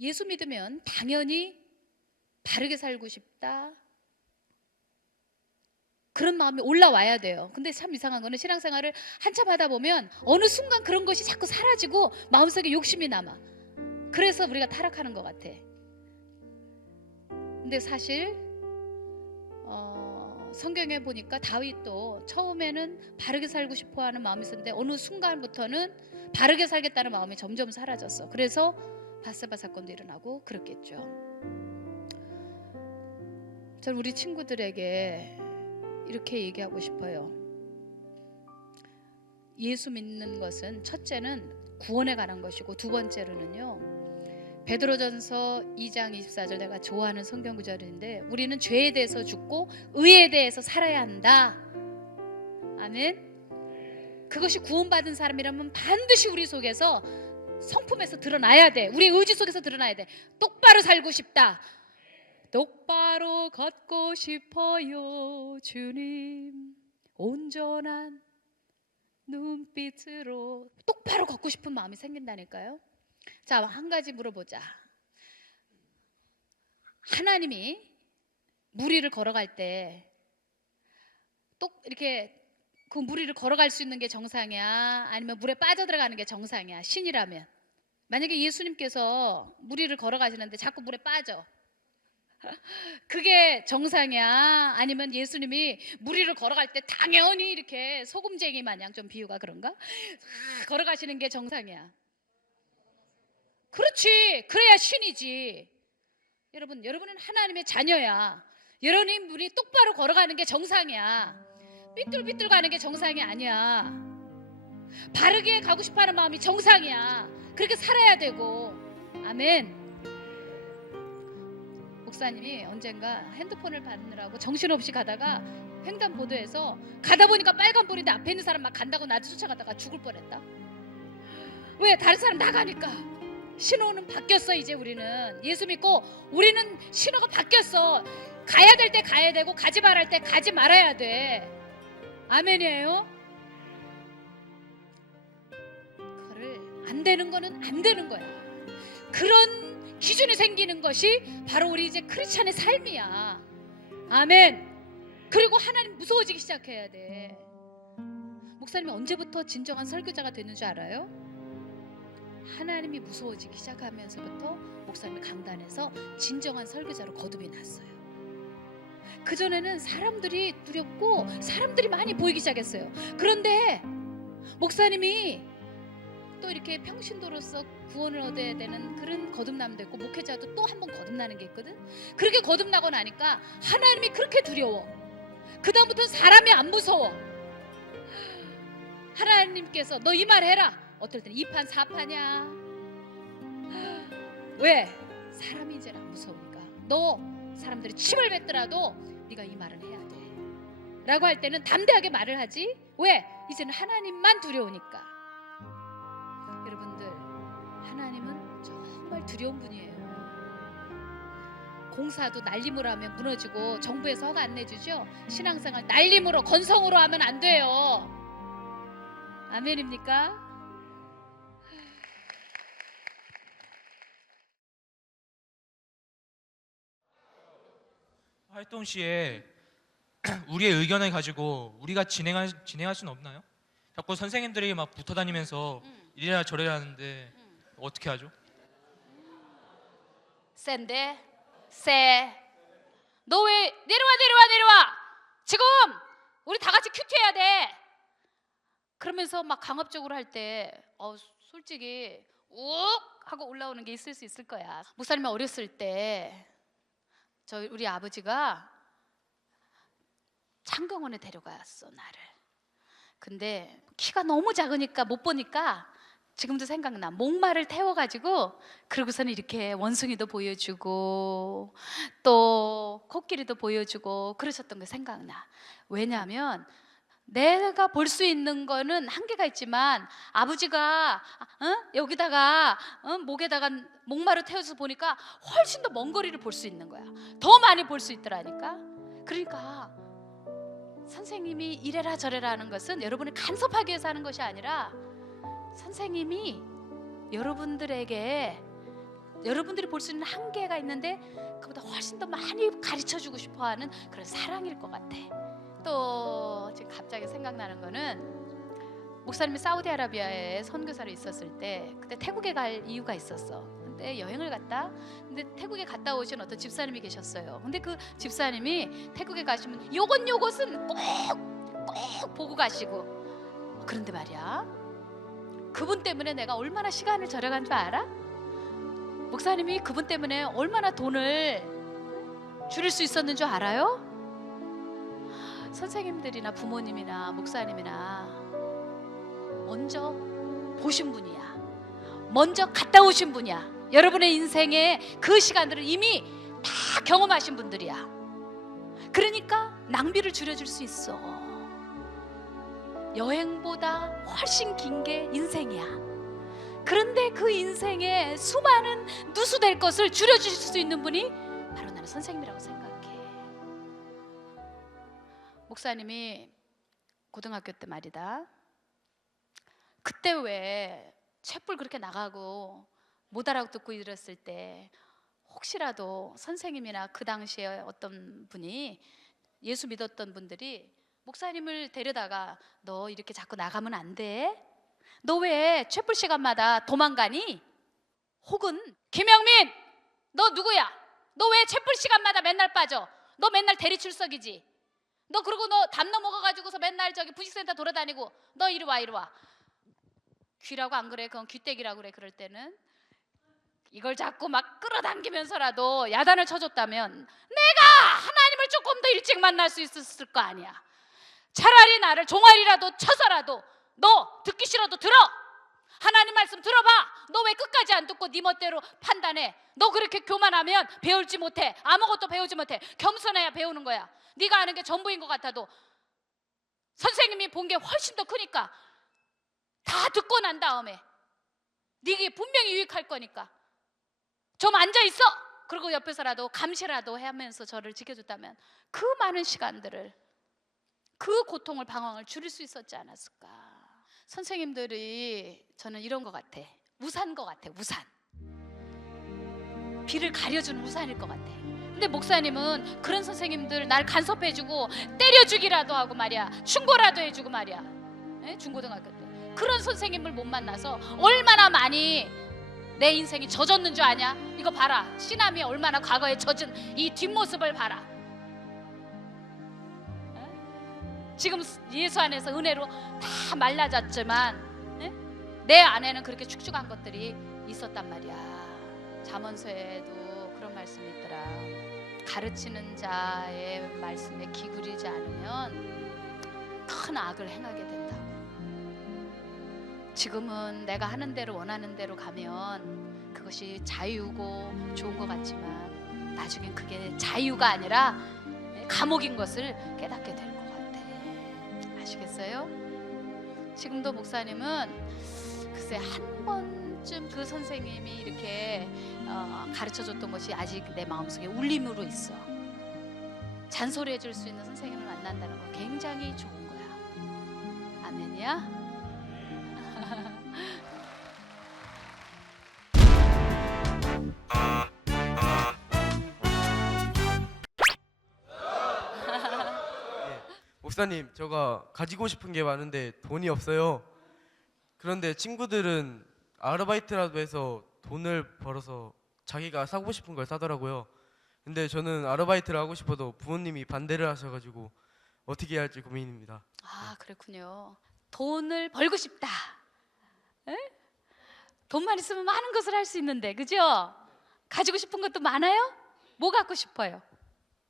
예수 믿으면 당연히 바르게 살고 싶다, 그런 마음이 올라와야 돼요. 근데 참 이상한 거는 신앙생활을 한참 하다 보면 어느 순간 그런 것이 자꾸 사라지고 마음속에 욕심이 남아. 그래서 우리가 타락하는 것 같아. 근데 사실 성경에 보니까 다윗도 처음에는 바르게 살고 싶어하는 마음이 있었는데 어느 순간부터는 바르게 살겠다는 마음이 점점 사라졌어. 그래서 바세바 사건도 일어나고 그렇겠죠. 저는 우리 친구들에게 이렇게 얘기하고 싶어요. 예수 믿는 것은 첫째는 구원에 관한 것이고, 두 번째로는요, 베드로전서 2장 24절, 내가 좋아하는 성경 구절인데, 우리는 죄에 대해서 죽고 의에 대해서 살아야 한다. 아멘. 그것이 구원받은 사람이라면 반드시 우리 속에서, 성품에서 드러나야 돼. 우리의 의지 속에서 드러나야 돼. 똑바로 살고 싶다, 똑바로 걷고 싶어요 주님, 온전한 눈빛으로. 똑바로 걷고 싶은 마음이 생긴다니까요. 자, 한 가지 물어보자. 하나님이 물 위를 걸어갈 때 똑 이렇게 그 물 위를 걸어갈 수 있는 게 정상이야, 아니면 물에 빠져들어가는 게 정상이야? 신이라면. 만약에 예수님께서 물 위를 걸어가시는데 자꾸 물에 빠져, 그게 정상이야? 아니면 예수님이 물 위를 걸어갈 때 당연히 이렇게 소금쟁이 마냥, 좀 비유가 그런가? 걸어가시는 게 정상이야? 그렇지, 그래야 신이지. 여러분은 하나님의 자녀야. 여러분이 물이 똑바로 걸어가는 게 정상이야. 삐뚤삐뚤 가는 게 정상이 아니야. 바르게 가고 싶어하는 마음이 정상이야. 그렇게 살아야 되고. 아멘. 목사님이 언젠가 핸드폰을 받느라고 정신없이 가다가 횡단보도에서 가다 보니까 빨간불인데 앞에 있는 사람 막 간다고 나도 쫓아가다가 죽을 뻔했다. 왜? 다른 사람 나가니까. 신호는 바뀌었어. 이제 우리는 예수 믿고 우리는 신호가 바뀌었어. 가야 될 때 가야 되고, 가지 말할 때 가지 말아야 돼. 아멘이에요. 그거를 안 되는 거는 안 되는 거야. 그런 기준이 생기는 것이 바로 우리 이제 크리스찬의 삶이야. 아멘. 그리고 하나님 무서워지기 시작해야 돼. 목사님이 언제부터 진정한 설교자가 됐는 줄 알아요? 하나님이 무서워지기 시작하면서부터 목사님이 강단에서 진정한 설교자로 거듭이 났어요. 그전에는 사람들이 두렵고 사람들이 많이 보이기 시작했어요. 그런데 목사님이 또 이렇게 평신도로서 구원을 얻어야 되는 그런 거듭남도 있고, 목회자도 또 한 번 거듭나는 게 있거든. 그렇게 거듭나고 나니까 하나님이 그렇게 두려워. 그 다음부터는 사람이 안 무서워. 하나님께서 너 이 말 해라. 어떨 때는 2판 4판이야. 왜? 사람이 이제 안 무서우니까. 너 사람들이 침을 뱉더라도 네가 이 말은 해야 돼 라고 할 때는 담대하게 말을 하지. 왜? 이제는 하나님만 두려우니까. 하나님은 정말 두려운 분이에요. 공사도 날림으로 하면 무너지고 정부에서 허가 안 내주죠. 신앙생활 날림으로, 건성으로 하면 안 돼요. 아멘입니까? 활동 시에 우리의 의견을 가지고 우리가 진행할 수는 없나요? 자꾸 선생님들이 막 붙어 다니면서 이래라 저래라 하는데 어떻게 하죠? 센데? 세. 너 왜 내려와 지금 우리 다 같이 큐티해야 돼. 그러면서 막 강압적으로 할 때 솔직히 욱 하고 올라오는 게 있을 수 있을 거야. 목사님이 어렸을 때 우리 아버지가 창경원에 데려갔어, 나를. 근데 키가 너무 작으니까 못 보니까 지금도 생각나. 목마를 태워가지고 그러고서는 이렇게 원숭이도 보여주고 또 코끼리도 보여주고 그러셨던 게 생각나. 왜냐하면 내가 볼 수 있는 거는 한계가 있지만 아버지가 여기다가 목에다가 목마를 태워서 보니까 훨씬 더 먼 거리를 볼 수 있는 거야. 더 많이 볼 수 있더라니까. 그러니까 선생님이 이래라 저래라 하는 것은 여러분을 간섭하기 위해서 하는 것이 아니라 선생님이 여러분들에게 여러분들이 볼 수 있는 한계가 있는데 그보다 훨씬 더 많이 가르쳐주고 싶어하는 그런 사랑일 것 같아. 또 지금 갑자기 생각나는 거는 목사님이 사우디아라비아에 선교사로 있었을 때 그때 태국에 갈 이유가 있었어. 근데 여행을 갔다. 근데 태국에 갔다 오신 어떤 집사님이 계셨어요. 근데 그 집사님이 태국에 가시면 요것은 꼭 보고 가시고. 그런데 말이야, 그분 때문에 내가 얼마나 시간을 절약한 줄 알아? 목사님이 그분 때문에 얼마나 돈을 줄일 수 있었는 줄 알아요? 선생님들이나 부모님이나 목사님이나 먼저 보신 분이야. 먼저 갔다 오신 분이야. 여러분의 인생에 그 시간들을 이미 다 경험하신 분들이야. 그러니까 낭비를 줄여줄 수 있어. 여행보다 훨씬 긴 게 인생이야. 그런데 그 인생에 수많은 누수될 것을 줄여줄 수 있는 분이 바로 나는 선생님이라고 생각해. 목사님이 고등학교 때 말이다, 그때 왜 촛불 그렇게 나가고 못 알아듣고 이랬을 때 혹시라도 선생님이나 그 당시에 어떤 분이 예수 믿었던 분들이 목사님을 데려다가 너 이렇게 자꾸 나가면 안 돼? 너 왜 촛불 시간마다 도망가니? 혹은 김영민 너 누구야? 너 왜 촛불 시간마다 맨날 빠져? 너 맨날 대리 출석이지? 너 그리고 너 담 넘어가가지고서 맨날 저기 부식센터 돌아다니고 너 이리 와 이리 와. 귀라고 안 그래? 그건 귀때기라고 그래. 그럴 때는 이걸 자꾸 막 끌어당기면서라도 야단을 쳐줬다면 내가 하나님을 조금 더 일찍 만날 수 있었을 거 아니야. 차라리 나를 종아리라도 쳐서라도 너 듣기 싫어도 들어. 하나님 말씀 들어봐. 너 왜 끝까지 안 듣고 네 멋대로 판단해? 너 그렇게 교만하면 배울지 못해. 아무것도 배우지 못해. 겸손해야 배우는 거야. 네가 아는 게 전부인 것 같아도 선생님이 본 게 훨씬 더 크니까 다 듣고 난 다음에 네게 분명히 유익할 거니까 좀 앉아있어. 그리고 옆에서라도 감시라도 하면서 저를 지켜줬다면 그 많은 시간들을, 그 고통을, 방황을 줄일 수 있었지 않았을까. 선생님들이 저는 이런 것 같아. 우산 것 같아. 우산. 비를 가려주는 우산일 것 같아. 근데 목사님은 그런 선생님들 날 간섭해주고 때려주기라도 하고 말이야, 충고라도 해주고 말이야. 중고등학교 때 그런 선생님을 못 만나서 얼마나 많이 내 인생이 젖었는 줄 아냐? 이거 봐라. 시남이 얼마나 과거에 젖은 이 뒷모습을 봐라. 지금 예수 안에서 은혜로 다 말라졌지만 내 안에는 그렇게 축축한 것들이 있었단 말이야. 잠언서에도 그런 말씀이 있더라. 가르치는 자의 말씀에 기울이지 않으면 큰 악을 행하게 된다고. 지금은 내가 하는 대로 원하는 대로 가면 그것이 자유고 좋은 것 같지만 나중엔 그게 자유가 아니라 감옥인 것을 깨닫게 될 것 같아. 아시겠어요? 지금도 목사님은 글쎄 한 번쯤 그 선생님이 이렇게 가르쳐줬던 것이 아직 내 마음속에 울림으로 있어. 잔소리해 줄 수 있는 선생님을 만난다는 거 굉장히 좋은 거야. 아멘이야? 목사님, 제가 가지고 싶은 게 많은데 돈이 없어요. 그런데 친구들은 아르바이트라도 해서 돈을 벌어서 자기가 사고 싶은 걸 사더라고요. 근데 저는 아르바이트를 하고 싶어도 부모님이 반대를 하셔가지고 어떻게 해야 할지 고민입니다. 아, 그렇군요. 돈을 벌고 싶다. 에? 돈만 있으면 많은 것을 할 수 있는데, 그죠? 가지고 싶은 것도 많아요? 뭐 갖고 싶어요?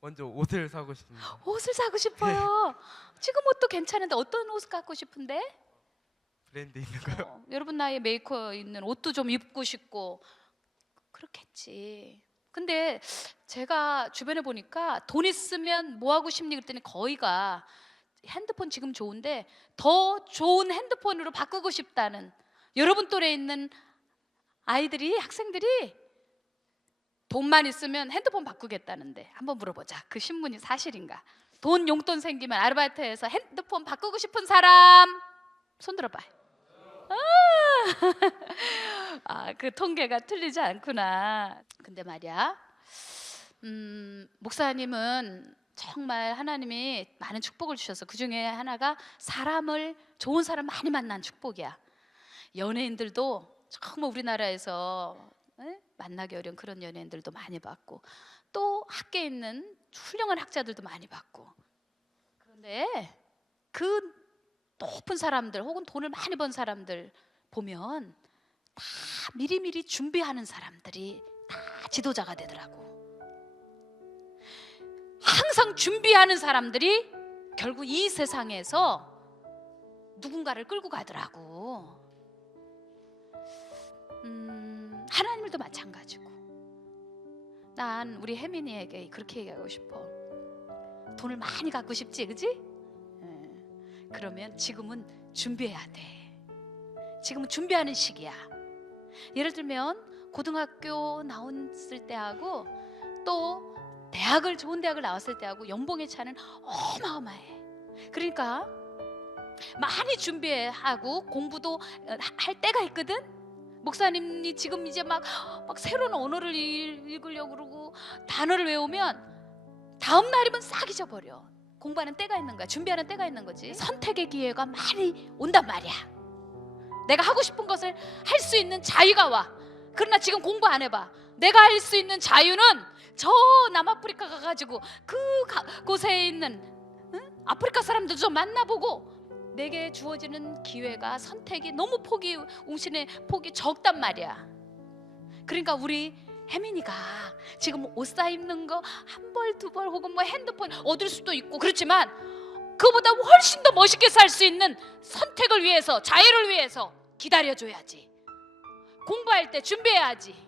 먼저 옷을 사고 싶습니다. 옷을 사고 싶어요. 지금 옷도 괜찮은데 어떤 옷을 갖고 싶은데? 브랜드 있는 거요? 여러분 나이에 메이커 있는 옷도 좀 입고 싶고 그렇겠지. 근데 제가 주변에 보니까 돈 있으면 뭐 하고 싶니 그랬더니 거의가 핸드폰 지금 좋은데 더 좋은 핸드폰으로 바꾸고 싶다는, 여러분 또래에 있는 아이들이, 학생들이 돈만 있으면 핸드폰 바꾸겠다는데 한번 물어보자. 그 신문이 사실인가? 돈 용돈 생기면 아르바이트해서 핸드폰 바꾸고 싶은 사람 손 들어봐. 아, 그 통계가 틀리지 않구나. 근데 말이야, 목사님은 정말 하나님이 많은 축복을 주셔서 그 중에 하나가 좋은 사람 많이 만난 축복이야. 연예인들도 정말 우리나라에서 만나기 어려운 그런 연예인들도 많이 봤고, 또 학계에 있는 훌륭한 학자들도 많이 봤고. 그런데 그 높은 사람들 혹은 돈을 많이 번 사람들 보면 다 미리미리 준비하는 사람들이 다 지도자가 되더라고. 항상 준비하는 사람들이 결국 이 세상에서 누군가를 끌고 가더라고. 하나님도 마찬가지고. 난 우리 혜민이에게 그렇게 얘기하고 싶어. 돈을 많이 갖고 싶지, 그지? 그러면 지금은 준비해야 돼. 지금은 준비하는 시기야. 예를 들면 고등학교 나왔을 때하고 또 좋은 대학을 나왔을 때하고 연봉의 차는 어마어마해. 그러니까 많이 준비하고 공부도 할 때가 있거든. 목사님이 지금 이제 막 새로운 언어를 읽으려고 그러고 단어를 외우면 다음 날이면 싹 잊어버려. 공부하는 때가 있는 거야. 준비하는 때가 있는 거지. 선택의 기회가 많이 온단 말이야. 내가 하고 싶은 것을 할 수 있는 자유가 와. 그러나 지금 공부 안 해봐. 내가 할 수 있는 자유는 저 남아프리카 가가지고 그곳에 있는 아프리카 사람들 좀 만나보고, 내게 주어지는 기회가, 선택이 너무 웅신의 폭이 적단 말이야. 그러니까 우리 혜민이가 지금 옷 사 입는 거 한 벌, 두 벌 혹은 뭐 핸드폰 얻을 수도 있고 그렇지만 그보다 훨씬 더 멋있게 살 수 있는 선택을 위해서, 자유를 위해서 기다려줘야지. 공부할 때 준비해야지.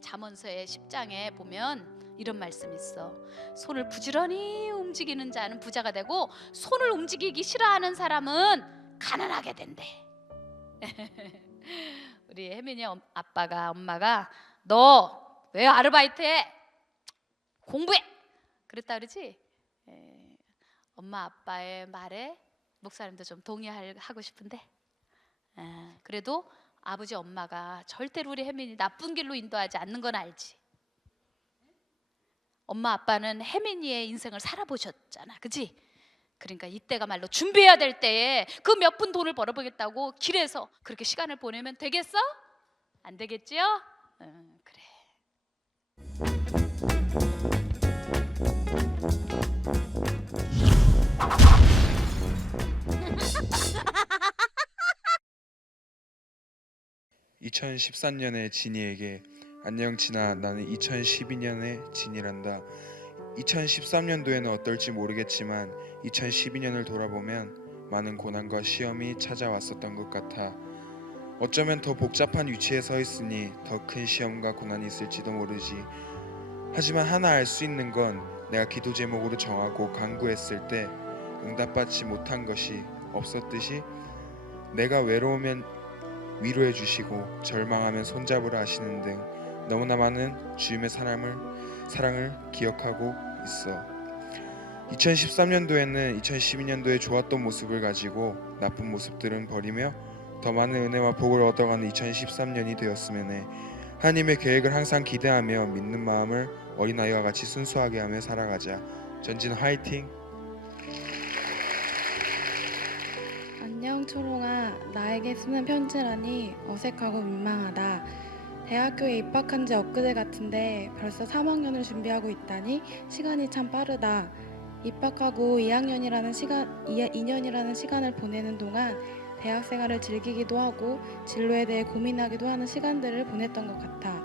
잠언서의 10장에 보면 이런 말씀이 있어. 손을 부지런히 움직이는 자는 부자가 되고 손을 움직이기 싫어하는 사람은 가난하게 된대. 우리 혜민이 엄마가 너 왜 아르바이트 해? 공부해! 그랬다 그러지? 엄마 아빠의 말에 목사님도 좀 동의하고 싶은데, 그래도 아버지 엄마가 절대로 우리 혜민이 나쁜 길로 인도하지 않는 건 알지. 엄마 아빠는 혜민이의 인생을 살아보셨잖아, 그지? 그러니까 이때가 말로 준비해야 될 때에 그 몇 푼 돈을 벌어보겠다고 길에서 그렇게 시간을 보내면 되겠어? 안 되겠지요? 그래. (2013년에) 진이에게 안녕 진아, 나는 2012년의 진이란다. 2013년도에는 어떨지 모르겠지만 2012년을 돌아보면 많은 고난과 시험이 찾아왔었던 것 같아. 어쩌면 더 복잡한 위치에 서 있으니 더 큰 시험과 고난이 있을지도 모르지. 하지만 하나 알 수 있는 건 내가 기도 제목으로 정하고 간구했을 때 응답받지 못한 것이 없었듯이, 내가 외로우면 위로해 주시고 절망하면 손잡으라 하시는 등 너무나 많은 주님의 사랑을 기억하고 있어. 2013년도에는 2012년도에 좋았던 모습을 가지고 나쁜 모습들은 버리며 더 많은 은혜와 복을 얻어가는 2013년이 되었으면 해. 하나님의 계획을 항상 기대하며 믿는 마음을 어린아이와 같이 순수하게 하며 살아가자. 전진 화이팅! 안녕 초롱아, 나에게 쓰는 편지라니 어색하고 민망하다. 대학교에 입학한 지 엊그제 같은데 벌써 3학년을 준비하고 있다니 시간이 참 빠르다. 입학하고 2년이라는 시간을 보내는 동안 대학생활을 즐기기도 하고 진로에 대해 고민하기도 하는 시간들을 보냈던 것 같아.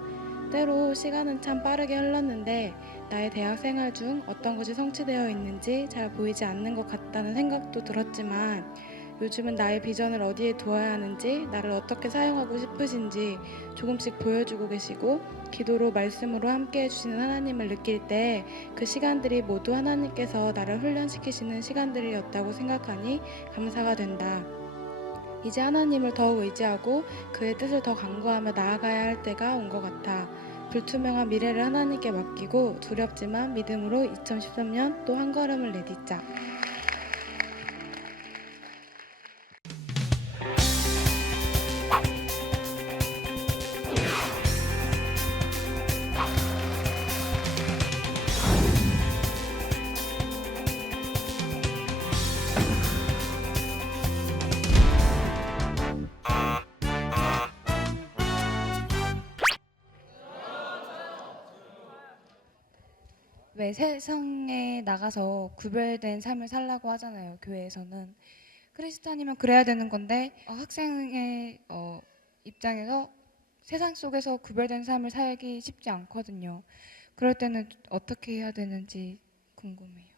때로 시간은 참 빠르게 흘렀는데 나의 대학생활 중 어떤 것이 성취되어 있는지 잘 보이지 않는 것 같다는 생각도 들었지만, 요즘은 나의 비전을 어디에 두어야 하는지, 나를 어떻게 사용하고 싶으신지 조금씩 보여주고 계시고 기도로 말씀으로 함께 해주시는 하나님을 느낄 때 그 시간들이 모두 하나님께서 나를 훈련시키시는 시간들이었다고 생각하니 감사가 된다. 이제 하나님을 더욱 의지하고 그의 뜻을 더 간구하며 나아가야 할 때가 온 것 같아. 불투명한 미래를 하나님께 맡기고 두렵지만 믿음으로 2013년 또 한 걸음을 내딛자. 왜 세상에 나가서 구별된 삶을 살라고 하잖아요. 교회에서는 크리스찬이면 그래야 되는 건데 학생의 입장에서 세상 속에서 구별된 삶을 살기 쉽지 않거든요. 그럴 때는 어떻게 해야 되는지 궁금해요.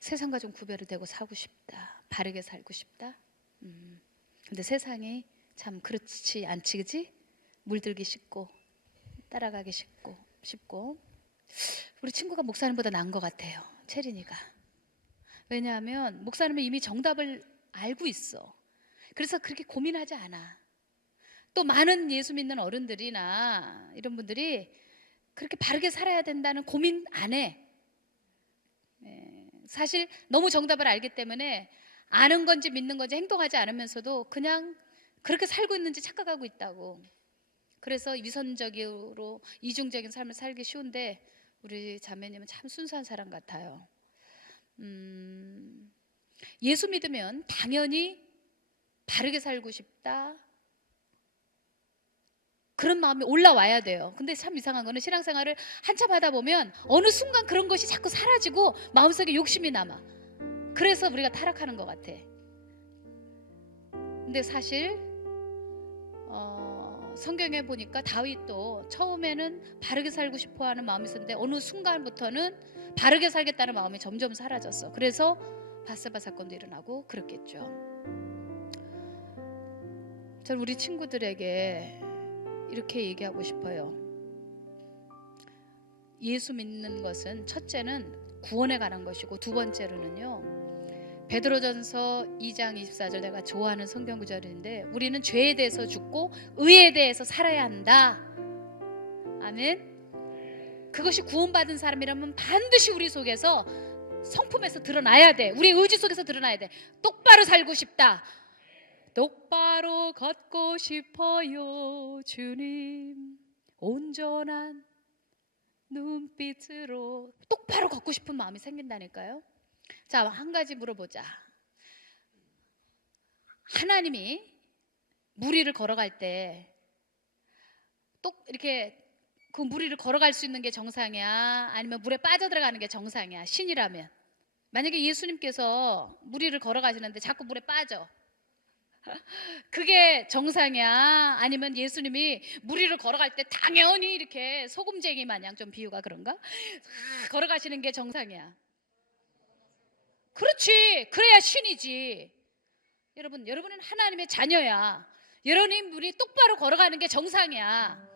세상과 좀 구별이 되고 살고 싶다. 바르게 살고 싶다. 근데 세상이 참 그렇지 않지, 그지? 물들기 쉽고 따라가기 쉽고. 우리 친구가 목사님보다 나은 것 같아요. 채린이가. 왜냐하면 목사님은 이미 정답을 알고 있어. 그래서 그렇게 고민하지 않아. 또 많은 예수 믿는 어른들이나 이런 분들이 그렇게 바르게 살아야 된다는 고민 안 해. 사실 너무 정답을 알기 때문에 아는 건지 믿는 건지 행동하지 않으면서도 그냥 그렇게 살고 있는지 착각하고 있다고. 그래서 위선적으로 이중적인 삶을 살기 쉬운데 우리 자매님은 참 순수한 사람 같아요. 예수 믿으면 당연히 바르게 살고 싶다, 그런 마음이 올라와야 돼요. 근데 참 이상한 거는 신앙생활을 한참 하다 보면 어느 순간 그런 것이 자꾸 사라지고 마음속에 욕심이 남아. 그래서 우리가 타락하는 것 같아. 근데 사실 성경에 보니까 다윗도 처음에는 바르게 살고 싶어하는 마음이 있었는데 어느 순간부터는 바르게 살겠다는 마음이 점점 사라졌어. 그래서 바세바 사건도 일어나고 그랬겠죠. 저는 우리 친구들에게 이렇게 얘기하고 싶어요. 예수 믿는 것은 첫째는 구원에 관한 것이고 두 번째로는요, 베드로전서 2장 24절 내가 좋아하는 성경 구절인데 우리는 죄에 대해서 죽고 의에 대해서 살아야 한다. 아멘. 그것이 구원받은 사람이라면 반드시 우리 속에서 성품에서 드러나야 돼. 우리 의지 속에서 드러나야 돼. 똑바로 살고 싶다. 똑바로 걷고 싶어요 주님, 온전한 눈빛으로. 똑바로 걷고 싶은 마음이 생긴다니까요. 자, 한 가지 물어보자. 하나님이 무리를 걸어갈 때 똑 이렇게 그 무리를 걸어갈 수 있는 게 정상이야, 아니면 물에 빠져들어가는 게 정상이야? 신이라면 만약에 예수님께서 무리를 걸어가시는데 자꾸 물에 빠져, 그게 정상이야? 아니면 예수님이 무리를 걸어갈 때 당연히 이렇게 소금쟁이 마냥, 좀 비유가 그런가? 걸어가시는 게 정상이야? 그렇지. 그래야 신이지. 여러분은 하나님의 자녀야. 여러분이 똑바로 걸어가는 게 정상이야.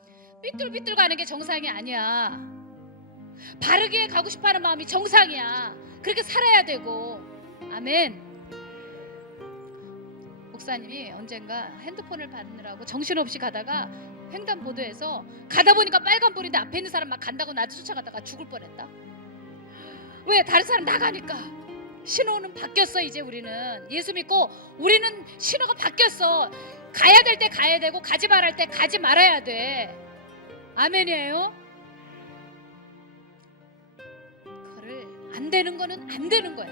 삐뚤삐뚤 가는 게 정상이 아니야. 바르게 가고 싶어하는 마음이 정상이야. 그렇게 살아야 되고. 아멘. 목사님이 언젠가 핸드폰을 받느라고 정신없이 가다가 횡단보도에서 가다 보니까 빨간불인데 앞에 있는 사람 막 간다고 나도 쫓아가다가 죽을 뻔했다. 왜? 다른 사람 나가니까. 신호는 바뀌었어. 이제 우리는 예수 믿고 우리는 신호가 바뀌었어. 가야 될 때 가야 되고 가지 말아야 할 때 가지 말아야 돼. 아멘이에요. 그거를 안 되는 거는 안 되는 거야.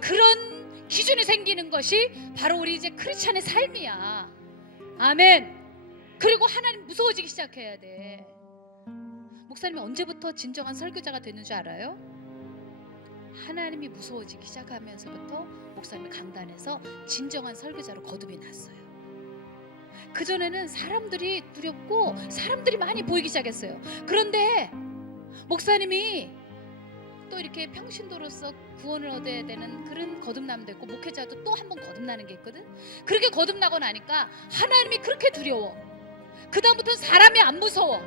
그런 기준이 생기는 것이 바로 우리 이제 크리스찬의 삶이야. 아멘. 그리고 하나님 무서워지기 시작해야 돼. 목사님이 언제부터 진정한 설교자가 되는 줄 알아요? 하나님이 무서워지기 시작하면서부터 목사님이 강단에서 진정한 설교자로 거듭이 났어요. 그전에는 사람들이 두렵고 사람들이 많이 보이기 시작했어요. 그런데 목사님이 또 이렇게 평신도로서 구원을 얻어야 되는 그런 거듭남도 있고, 목회자도 또 한 번 거듭나는 게 있거든. 그렇게 거듭나고 나니까 하나님이 그렇게 두려워. 그 다음부터는 사람이 안 무서워.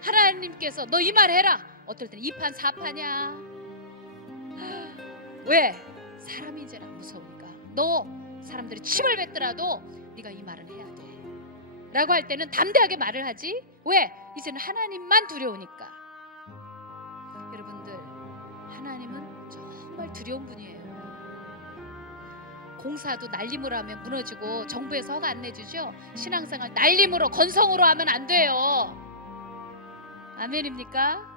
하나님께서 너 이 말 해라. 어떨 때는 2판 4판이야. 왜? 사람이 이제는 안 무서우니까. 너 사람들이 침을 뱉더라도 네가 이 말은 해야 돼 라고 할 때는 담대하게 말을 하지. 왜? 이제는 하나님만 두려우니까. 여러분들, 하나님은 정말 두려운 분이에요. 공사도 날림으로 하면 무너지고 정부에서 허가 안 내주죠. 신앙생활 날림으로 건성으로 하면 안 돼요. 아멘입니까?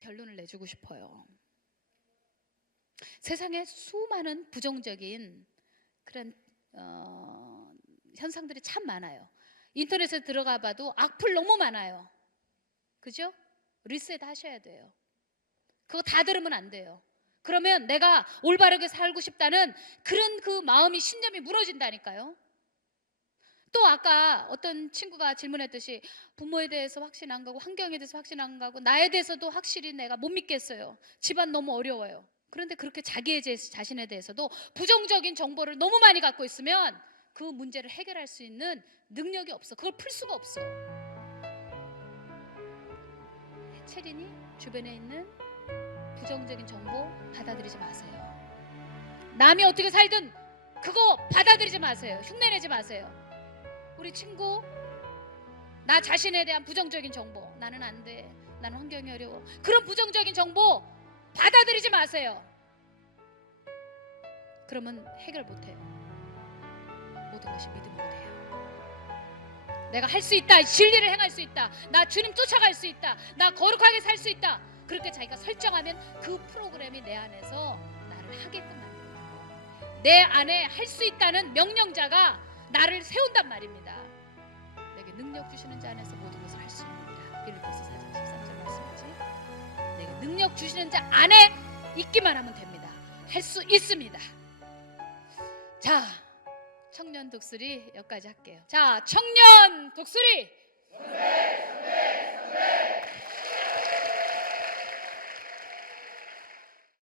결론을 내주고 싶어요. 세상에 수많은 부정적인 그런 현상들이 참 많아요. 인터넷에 들어가 봐도 악플 너무 많아요. 그죠? 리셋 하셔야 돼요. 그거 다 들으면 안 돼요. 그러면 내가 올바르게 살고 싶다는 그런 그 마음이, 신념이 무너진다니까요. 또 아까 어떤 친구가 질문했듯이 부모에 대해서 확신 안 가고 환경에 대해서 확신 안 가고 나에 대해서도 확실히 내가 못 믿겠어요. 집안 너무 어려워요. 그런데 그렇게 자신에 대해서도 부정적인 정보를 너무 많이 갖고 있으면 그 문제를 해결할 수 있는 능력이 없어. 그걸 풀 수가 없어. 체린이 주변에 있는 부정적인 정보 받아들이지 마세요. 남이 어떻게 살든 그거 받아들이지 마세요. 흉내내지 마세요. 우리 친구, 나 자신에 대한 부정적인 정보, 나는 안 돼, 나는 환경이 어려워, 그런 부정적인 정보 받아들이지 마세요. 그러면 해결 못해요. 모든 것이 믿음으로 돼요. 내가 할 수 있다, 진리를 행할 수 있다, 나 주님 쫓아갈 수 있다, 나 거룩하게 살 수 있다, 그렇게 자기가 설정하면 그 프로그램이 내 안에서 나를 하게끔 만듭니다. 내 안에 할 수 있다는 명령자가 나를 세운단 말입니다. 내게 능력 주시는 자 안에서 모든 것을 할 수 있습니다. 빌립보서 4장 13절 말씀이지. 내게 능력 주시는 자 안에 있기만 하면 됩니다. 할 수 있습니다. 자, 청년 독수리 여기까지 할게요. 자, 청년 독수리. 선배.